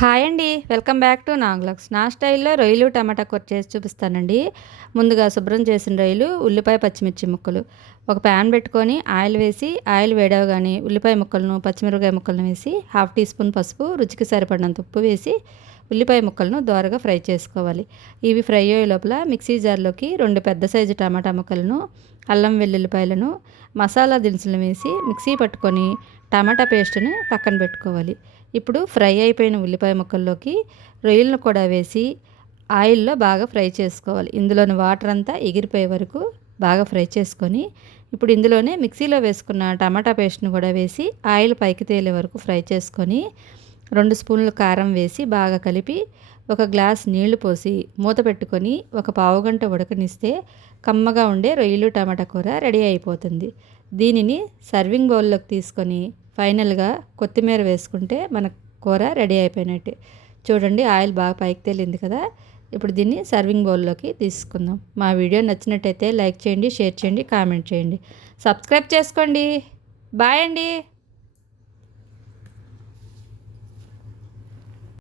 Hi అండి. Welcome back to నాగ్లాక్స్. నా స్టైల్‌లో రొయ్యలు, టమాటా కూర చేసి చూపిస్తానండి. ముందుగా శుభ్రం చేసిన రొయ్యలు, ఉల్లిపాయ, పచ్చిమిర్చి ముక్కలు. ఒక ప్యాన్ పెట్టుకొని ఆయిల్ వేసి, ఆయిల్ వేడవగానే ఉల్లిపాయ ముక్కలను, పచ్చిమిరపకాయ ముక్కలను వేసి, హాఫ్ టీ స్పూన్ పసుపు, రుచికి సరిపడినంత ఉప్పు వేసి, ఉల్లిపాయ ముక్కలను దోరగా ఫ్రై చేసుకోవాలి. ఇవి ఫ్రై అయ్యే లోపల మిక్సీ జార్లోకి 2 పెద్ద సైజు టమాటా ముక్కలను, అల్లం వెల్లుల్లిపాయలను, మసాలా దినుసులను వేసి మిక్సీ పట్టుకొని టమాటా పేస్ట్ని పక్కన పెట్టుకోవాలి. ఇప్పుడు ఫ్రై అయిపోయిన ఉల్లిపాయ ముక్కల్లోకి రొయ్యలను కూడా వేసి ఆయిల్లో బాగా ఫ్రై చేసుకోవాలి. ఇందులోని వాటర్ అంతా ఎగిరిపోయే వరకు బాగా ఫ్రై చేసుకొని ఇప్పుడు ఇందులోనే మిక్సీలో వేసుకున్న టమాటా పేస్ట్ను కూడా వేసి ఆయిల్ పైకి తేలే వరకు ఫ్రై చేసుకొని 2 స్పూన్లు కారం వేసి బాగా కలిపి ఒక గ్లాస్ నీళ్లు పోసి మూత పెట్టుకొని ఒక పావుగంట ఉడకనిస్తే కమ్మగా ఉండే రొయ్యలు టమాటా కూర రెడీ అయిపోతుంది. దీనిని సర్వింగ్ బౌల్లోకి తీసుకొని ఫైనల్గా కొత్తిమీర వేసుకుంటే మన కూర రెడీ అయిపోయినట్టే. చూడండి, ఆయిల్ బాగా పైకి తేలింది కదా. ఇప్పుడు దీన్ని సర్వింగ్ బౌల్లోకి తీసుకుందాం. మా వీడియో నచ్చినట్టయితే లైక్ చేయండి, షేర్ చేయండి, కామెంట్ చేయండి, సబ్స్క్రైబ్ చేసుకోండి. బాయ్ అండి.